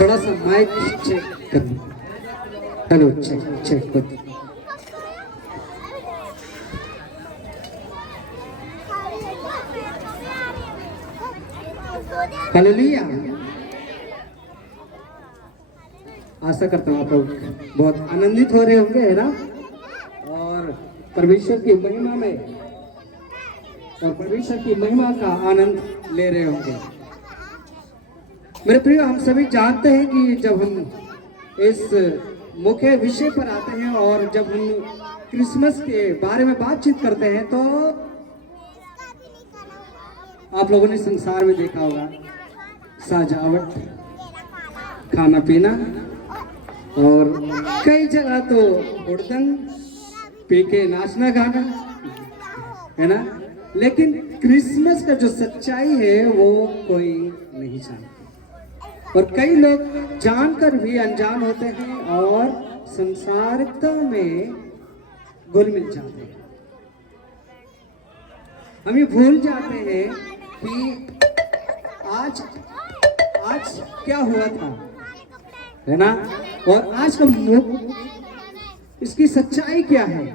थोड़ा सा mic check करना। हेलो, चेक चेक कर। हालेलुया। आशा करता हूँ आप लोग बहुत आनंदित हो रहे होंगे, है ना, और परमेश्वर की महिमा में और परमेश्वर की महिमा का आनंद ले रहे होंगे। मेरे प्रिय, हम सभी जानते हैं कि जब हम इस मुख्य विषय पर आते हैं और जब हम क्रिसमस के बारे में बातचीत करते हैं तो आप लोगों ने संसार में देखा होगा सजावट, खाना पीना, और कई जगह तो हुड़दंग पी के नाचना गाना, है ना। लेकिन क्रिसमस का जो सच्चाई है वो कोई नहीं जानता, और कई लोग जानकर भी अनजान होते हैं और संसारिकता में घुल मिल जाते हैं। हम ये भूल जाते हैं कि आज आज क्या हुआ था, है ना, और आज का इसकी सच्चाई क्या है,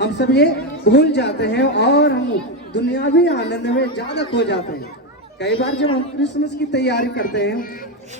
हम सब ये भूल जाते हैं और हम दुनियावी आनंद में ज्यादा खो जाते हैं। कई बार जब हम क्रिसमस की तैयारी करते हैं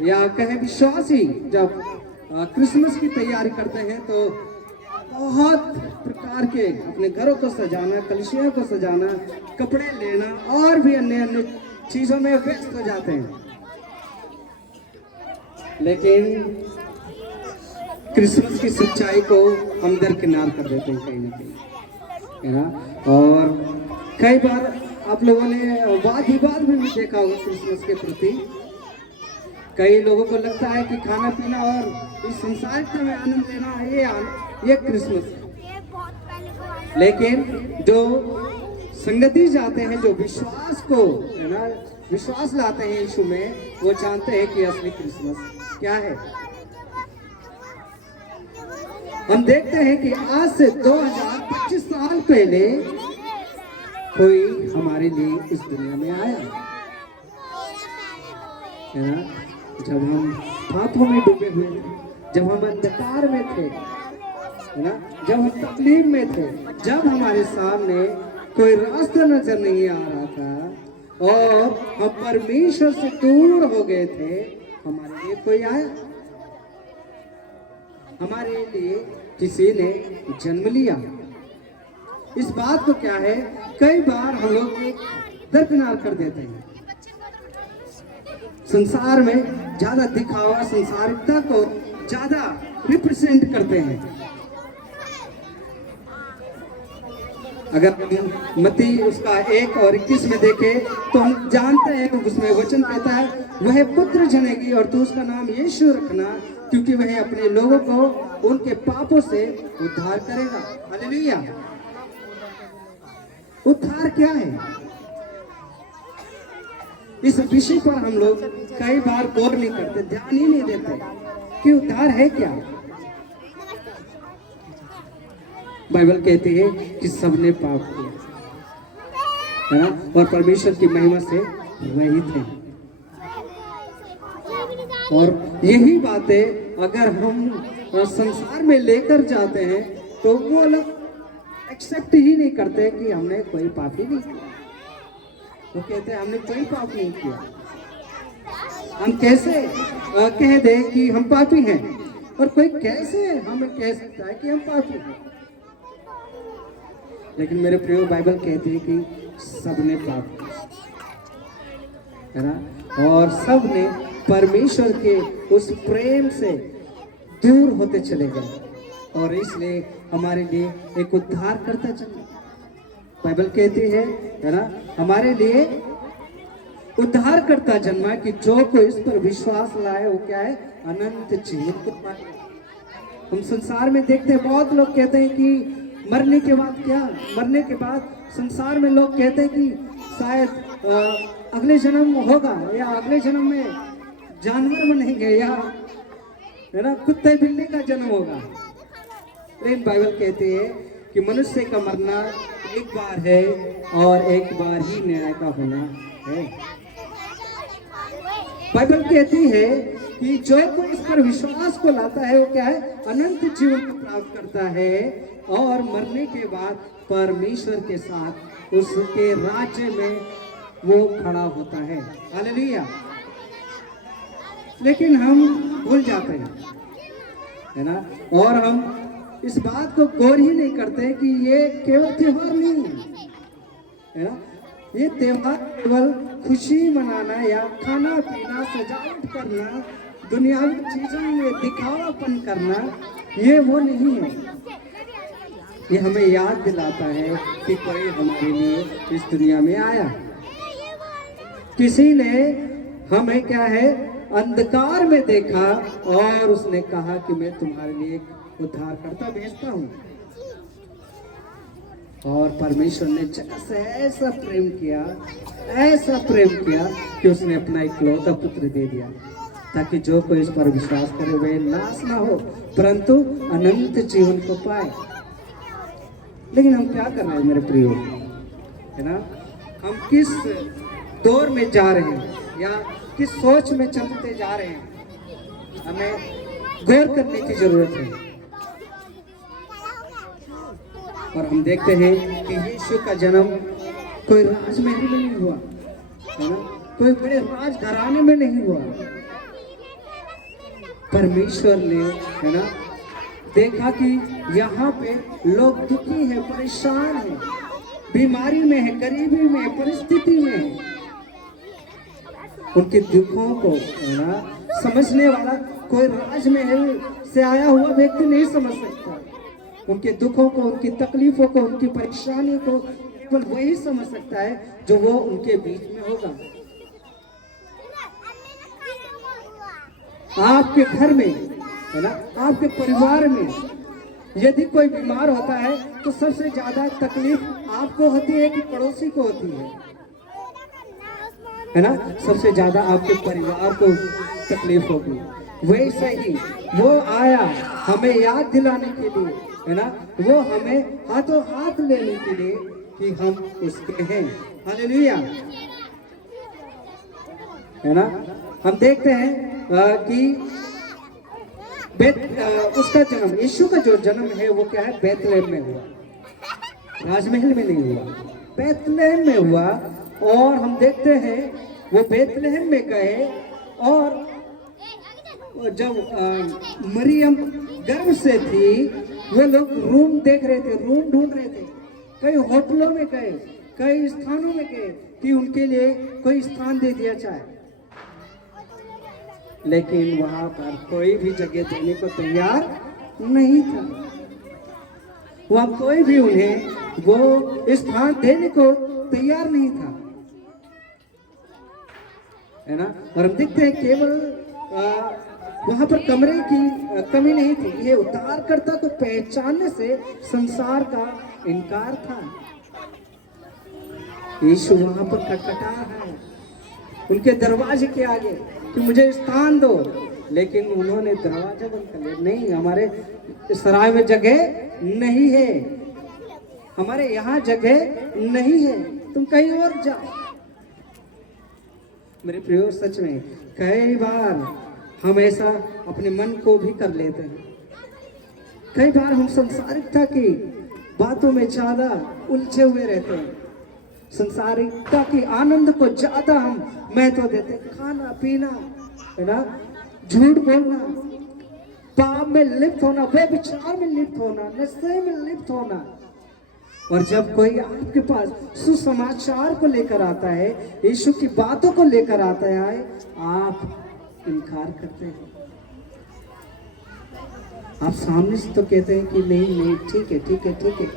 या कहें विश्वासी जब क्रिसमस की तैयारी करते हैं तो बहुत प्रकार के अपने घरों को सजाना, कलिसियों को सजाना, कपड़े लेना और भी अन्य अन्य चीजों में व्यस्त हो जाते हैं। लेकिन क्रिसमस की सच्चाई को हम दरकिनार कर देते हैं कहीं ना कहीं, है ना। और कई बार आप लोगों ने वाद विवाद भी देखा होगा क्रिसमस के प्रति। कई लोगों को लगता है कि खाना पीना और इस संसारिकता में आनंद लेना ये क्रिसमस है। लेकिन जो संगति जाते हैं, जो विश्वास को, है ना, विश्वास लाते हैं यीशु में, वो जानते हैं कि असली क्रिसमस क्या है। हम देखते हैं कि आज से 2025 साल पहले कोई हमारे लिए इस दुनिया में आया, है ना। जब हम पापों में डूबे हुए थे, जब हम अंधकार में थे, है ना, जब हम तकलीफ में थे, जब हमारे सामने कोई रास्ता नजर नहीं आ रहा था और हम परमेश्वर से दूर हो गए थे, हमारे लिए कोई आया, हमारे लिए किसी ने जन्म लिया। इस बात को क्या है, कई बार हम लोग दरकिनार कर देते हैं। संसार में ज्यादा दिखावा, संसारिकता को ज्यादा रिप्रेजेंट करते हैं। अगर हम मत्ती उसका 1 और 21 में देखें तो हम जानते हैं, उसमें वचन कहता है, वह पुत्र जनेगी और तू उसका नाम यीशु रखना, क्योंकि वह अपने लोगों को उनके पापों से उद्धार करेगा। हालेलुया। उद्धार क्या है, इस विषय पर हम लोग कई बार गौर नहीं करते, ध्यान ही नहीं देते कि उद्धार है क्या। बाइबल कहती है कि सबने पाप किया, है ना, और परमेश्वर की महिमा से रहित थे। और यही बातें अगर हम संसार में लेकर जाते हैं तो वो लोग एक्सेप्ट ही नहीं करते कि हमने कोई पाप ही नहीं किया। वो कहते हैं हमने कोई पाप नहीं किया। हम कैसे कह दें कि हम पापी हैं, और कोई कैसे हमें कह सकता है कि हम पापी हैं। लेकिन मेरे प्रिय, बाइबल कहती है कि सबने पाप किया, है ना, और सबने परमेश्वर के उस प्रेम से दूर होते चले गए, और इसलिए हमारे लिए एक उद्धार करता चला। बाइबल कहती है ना, हमारे लिए उद्धार करता जन्मा कि जो कोई इस पर विश्वास लाए वो क्या है, अनंत जीवन को पाए। हम संसार में देखते हैं, बहुत लोग कहते हैं कि मरने के बाद क्या, मरने के बाद संसार में लोग कहते हैं कि शायद अगले जन्म होगा, या अगले जन्म में जानवर बनेंगे, या, है ना, कुत्ते बिल्ली का जन्म होगा। लेकिन बाइबल कहती है कि मनुष्य का मरना एक बार है और एक बार ही न्याय का होना है। बाइबल कहती है कि जो कोई इस पर विश्वास को लाता है वो क्या है, अनंत जीवन को प्राप्त करता है और मरने के बाद परमेश्वर के साथ उसके राज्य में वो खड़ा होता है। हालेलुया। लेकिन हम भूल जाते हैं, है ना, और हम इस बात को गौर ही नहीं करते कि ये केवल त्योहार नहीं है ना। ये त्योहार केवल खुशी मनाना या खाना पीना, सजावट करना, दुनियावी चीजों में दिखावापन करना, ये वो नहीं है। ये हमें याद दिलाता है कि कोई हमारे लिए इस दुनिया में आया। किसी ने हमें क्या है, अंधकार में देखा और उसने कहा कि मैं तुम्हारे लिए एक उद्धारकर्ता भेजता हूँ। और परमेश्वर ने जगत से ऐसा प्रेम किया, ऐसा प्रेम किया कि उसने अपना इकलौता पुत्र दे दिया, ताकि जो कोई इस पर विश्वास करे वह नाश ना हो परंतु अनंत जीवन को पाए। लेकिन हम क्या कर रहे हैं मेरे प्रियो, है ना, हम किस दौर में जा रहे हैं या किस सोच में चलते जा रहे हैं, हमें गौर करने की जरूरत है। और हम देखते हैं कि यीशु का जन्म कोई राजमहल में नहीं हुआ, है ना, कोई बड़े राजघराने में नहीं हुआ। परमेश्वर ने, है ना, देखा कि यहाँ पे लोग दुखी है, परेशान है, बीमारी में है, गरीबी में है, परिस्थिति में है। उनके दुखों को, है ना, समझने वाला कोई राजमहल से आया हुआ व्यक्ति नहीं समझ सकता। उनके दुखों को, उनकी तकलीफों को, उनकी परेशानियों को केवल वही समझ सकता है जो वो उनके बीच में होगा। आपके घर में, है ना, आपके परिवार में यदि कोई बीमार होता है तो सबसे ज्यादा तकलीफ आपको होती है कि पड़ोसी को होती है ना, सबसे ज्यादा आपके परिवार को तकलीफ होगी। वैसे ही वो आया हमें याद दिलाने के लिए, है ना, वो हमें हाथों हाथ लेने के लिए कि हम उसके हैं। हालेलुया, है ना। हम देखते हैं कि उसका जन्म, यीशु का जो जन्म है वो क्या है, बैतलहम में हुआ, राजमहल में नहीं हुआ, बैतलहम में हुआ। और हम देखते हैं वो बैतलहम में गए और जब मरियम गर्भ से थी वो लोग रूम देख रहे थे, रूम ढूंढ रहे थे, कई होटलों में गए, कई स्थानों में गए कि उनके लिए कोई स्थान दे दिया जाए, लेकिन वहां पर कोई भी जगह देने को तैयार नहीं था। वहां कोई भी उन्हें वो स्थान देने को तैयार नहीं था, है ना। और हम देखते हैं केवल वहां पर कमरे की कमी नहीं थी, ये उद्धारकर्ता को पहचानने से संसार का इनकार था। यीशु वहां पर खटखटा है उनके दरवाजे के आगे कि मुझे स्थान दो, लेकिन उन्होंने दरवाजा बंद कर लिया। नहीं, हमारे सराय में जगह नहीं है, हमारे यहाँ जगह नहीं है, तुम कहीं और जाओ। मेरे प्रियो, सच में कई बार हम ऐसा अपने मन को भी कर लेते हैं। कई बार हम संसारिकता की बातों में ज्यादा उलझे हुए रहते हैं, संसारिकता की आनंद को ज्यादा हम महत्व देते हैं। खाना पीना, है ना, झूठ बोलना, पाप में लिप्त होना, व्यभिचार में लिप्त होना, नशे में लिप्त होना। और जब कोई आपके पास सुसमाचार को लेकर आता है, यीशु की बातों को लेकर आता है, आप इनकार करते हैं। आप सामने से तो कहते हैं कि नहीं नहीं ठीक है ठीक है ठीक है,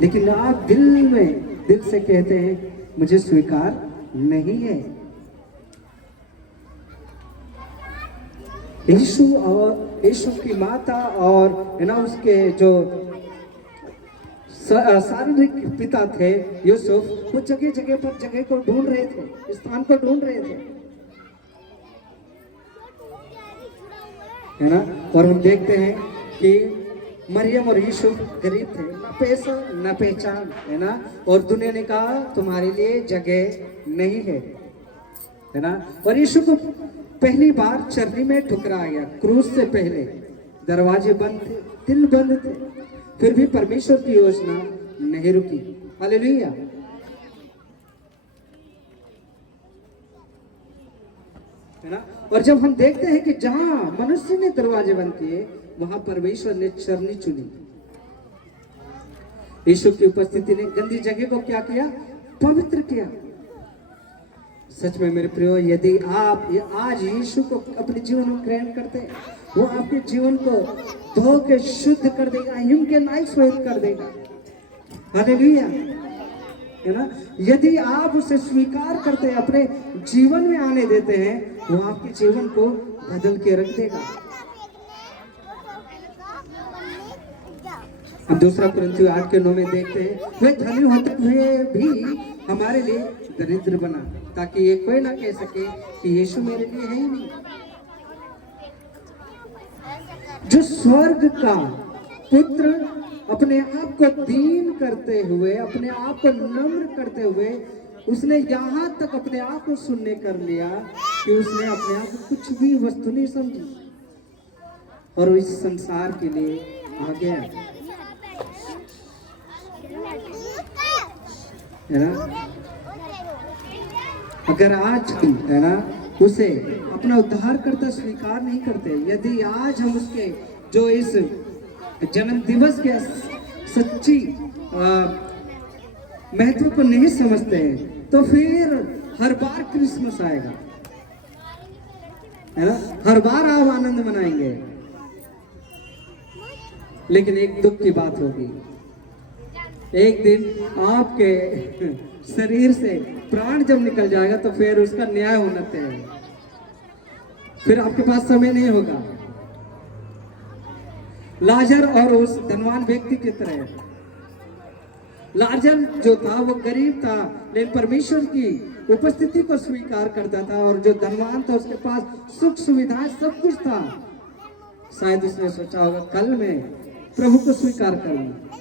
लेकिन आप दिल से कहते हैं मुझे स्वीकार नहीं है। यीशु की माता और, है ना, उसके जो शारीरिक पिता थे यूसुफ, वो जगह जगह पर जगह को ढूंढ रहे थे, स्थान को ढूंढ रहे थे, है ना। और हम देखते हैं कि मरियम और यूसुफ गरीब थे, न पैसा न पहचान, है ना। और दुनिया ने कहा तुम्हारे लिए जगह नहीं है, है ना। और यीशु को पहली बार चरनी में ठुकराया गया। क्रूस से पहले दरवाजे बंद थे, दिल बंद थे, फिर भी परमेश्वर की योजना नहीं रुकी। हालेलुया। है ना। और जब हम देखते हैं कि जहां मनुष्य ने दरवाजे बंद किए, वहां परमेश्वर ने चरनी चुनी। यीशु की उपस्थिति ने गंदी जगह को क्या किया? पवित्र किया। सच में मेरे प्रियो, यदि आप आज यीशु को अपने जीवन में ग्रहण करते हैं, वो आपके जीवन को धो के शुद्ध कर देगा, हिम के नाइक स्वेत कर देगा। हालेलुया। है ना। यदि आप उसे स्वीकार करते हैं, अपने जीवन में आने देते हैं, वो आपके जीवन को बदल के रख देगा। अब दूसरा कुरिन्थियों 8:9 में देखते हैं, वे धनी होते हुए भी हमारे लिए दरिद्र बना, ताकि ये कोई ना कह सके कि यीशु मेरे लिए है ही नहीं। जो स्वर्ग का पुत्र अपने आप को दीन करते हुए, अपने आप को नम्र करते हुए, उसने यहाँ तक अपने आप को शून्य कर लिया कि उसने अपने आप को कुछ भी वस्तु नहीं समझी और इस संसार के लिए आ गया। है ना। अगर आज हम, है ना, उसे अपना उद्धारकर्ता स्वीकार नहीं करते, यदि आज हम उसके जो इस जन्म दिवस के सच्ची महत्व को नहीं समझते हैं, तो फिर हर बार क्रिसमस आएगा, है ना, हर बार आप आनंद मनाएंगे, लेकिन एक दुख की बात होगी, एक दिन आपके शरीर से प्राण जब निकल जाएगा तो फिर उसका न्याय होना तय है। फिर आपके पास समय नहीं होगा। लाजर और उस धनवान व्यक्ति की तरह, लाजर जो था वो गरीब था, लेकिन परमेश्वर की उपस्थिति को स्वीकार करता था, और जो धनवान था उसके पास सुख सुविधाएं सब कुछ था। शायद उसने सोचा होगा कल मैं प्रभु को स्वीकार करूंगा,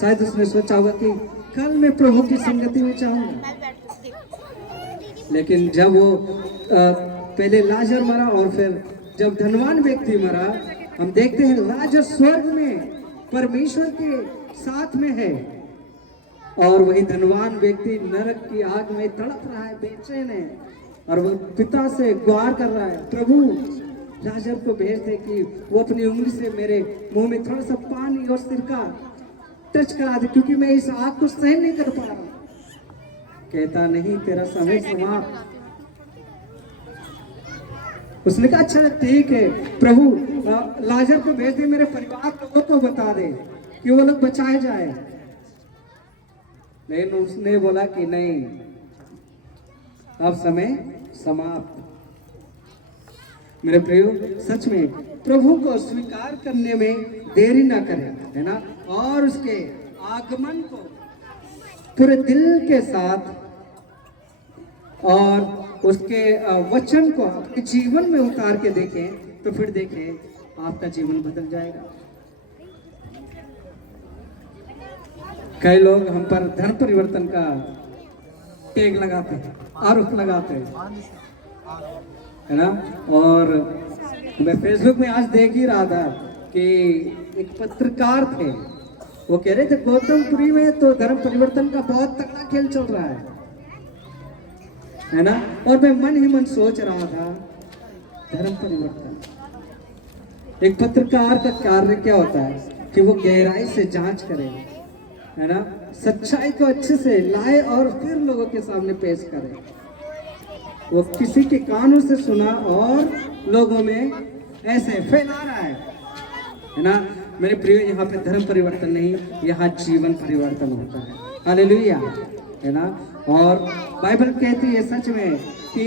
शायद उसने सोचा होगा कि कल मैं प्रभु की संगति में चाहूंगा। लेकिन जब वो पहले लाजर मरा और फिर जब धनवान व्यक्ति मरा, हम देखते हैं लाजर स्वर्ग में परमेश्वर के साथ में है, और वही धनवान व्यक्ति नरक की आग में तड़प रहा है, बेचैन है, और वो पिता से गुहार कर रहा है, प्रभु लाजर को भेज दे कि वो अपनी उंगली से मेरे मुंह में थोड़ा सा पानी और सिरका टच करा दे, क्योंकि मैं इस आग को सहन नहीं कर पा रहा। कहता नहीं, तेरा समय समाप्त। उसने कहा अच्छा ठीक है प्रभु, लाजर को भेज दे, मेरे परिवार लोगों को बता दे कि वो लोग बचाए जाए। लेकिन उसने बोला कि नहीं, अब समय समाप्त। मेरे प्रियो, सच में प्रभु को स्वीकार करने में देरी ना करें, है ना, और उसके आगमन को पूरे दिल के साथ और उसके वचन को अपने जीवन में उतार के देखें, तो फिर देखें आपका जीवन बदल जाएगा। कई लोग हम पर धर्म परिवर्तन का टैग लगाते हैं, आरोप लगाते हैं, है ना। और मैं फेसबुक में आज देख ही रहा था कि एक पत्रकार थे, वो कह रहे थे गौतमपुरी में तो धर्म परिवर्तन का बहुत तगड़ा खेल चल रहा है ना। और मैं मन ही मन सोच रहा था, धर्म परिवर्तन, एक पत्रकार का कार्य क्या होता है कि वो गहराई से जांच करे, है ना, सच्चाई को अच्छे से लाए और फिर लोगों के सामने पेश करे। वो किसी के कानों से सुना और लोगों में ऐसे फैला रहा है ना। मेरे प्रिय, यहाँ पे धर्म परिवर्तन नहीं, यहाँ जीवन परिवर्तन होता है। हालेलुया, है ना। और बाइबल कहती है सच में कि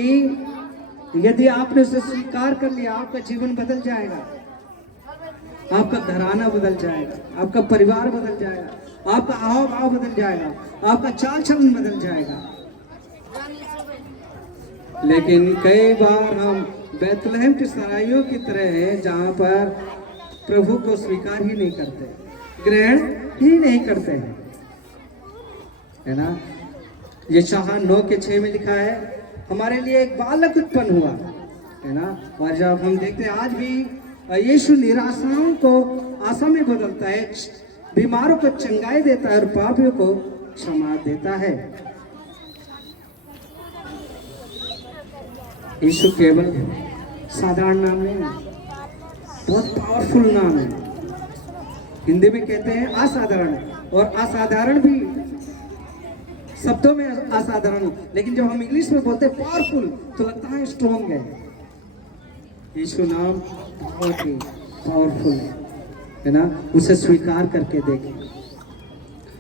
यदि आपने उसे स्वीकार कर लिया, आपका जीवन बदल जाएगा, आपका घराना बदल जाएगा, आपका परिवार बदल जाएगा, आपका हाव भाव बदल जाएगा, आपका चाल चलन बदल जाएगा। लेकिन कई बार हम बैतलहम की सराइयों की तरह हैं, जहाँ पर प्रभु को स्वीकार ही नहीं करते, ग्रहण ही नहीं करते हैं, है ना। यशायाह 9:6 में लिखा है, हमारे लिए एक बालक उत्पन्न हुआ, है ना। और जब हम देखते हैं आज भी यीशु निराशाओं को आशा में बदलता है, बीमारों को चंगाई देता है और पापियों को क्षमा देता है। यीशु केवल साधारण नाम नहीं है, बहुत पावरफुल नाम है। हिंदी में कहते हैं असाधारण, और असाधारण भी शब्दों में असाधारण, लेकिन जब हम इंग्लिश में बोलते हैं पावरफुल तो लगता है स्ट्रॉन्ग है। यीशु नाम बहुत ही पावरफुल है ना। उसे स्वीकार करके देखें,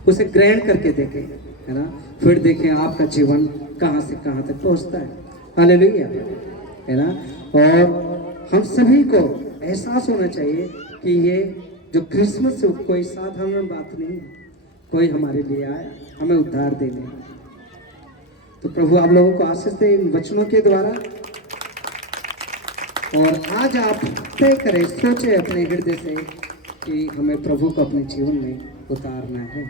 उसे ग्रहण करके देखें, है ना। फिर देखें आपका जीवन कहां से कहां तक पहुंचता है। हालेलुया, है ना। और हम सभी को एहसास होना चाहिए कि ये जो क्रिसमस है कोई साधारण बात नहीं है, कोई हमारे लिए आया हमें उद्धार देने। तो प्रभु आप लोगों को आशीष दे इन वचनों के द्वारा। और आज आप तय करें, सोचें अपने हृदय से कि हमें प्रभु को अपने जीवन में उतारना है।